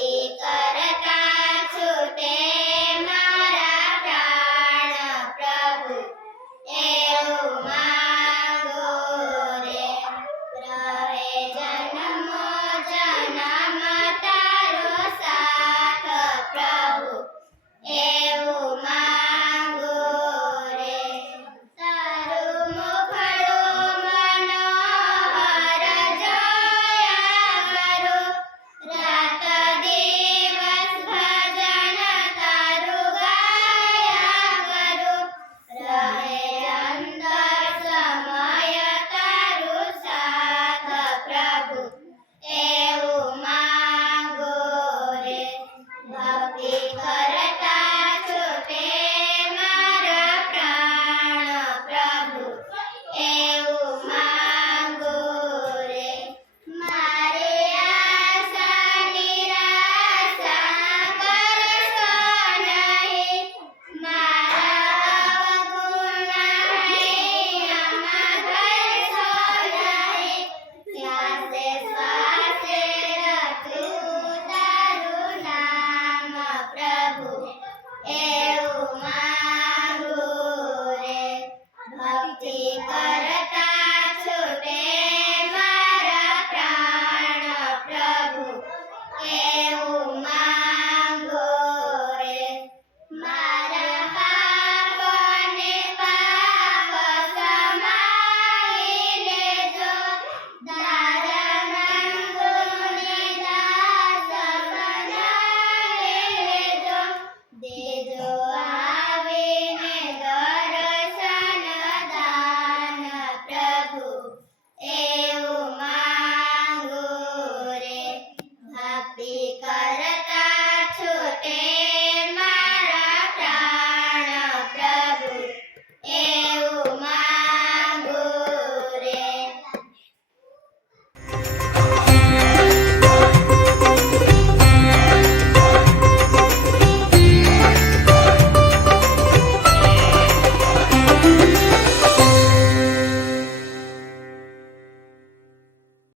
ذوقك Bye.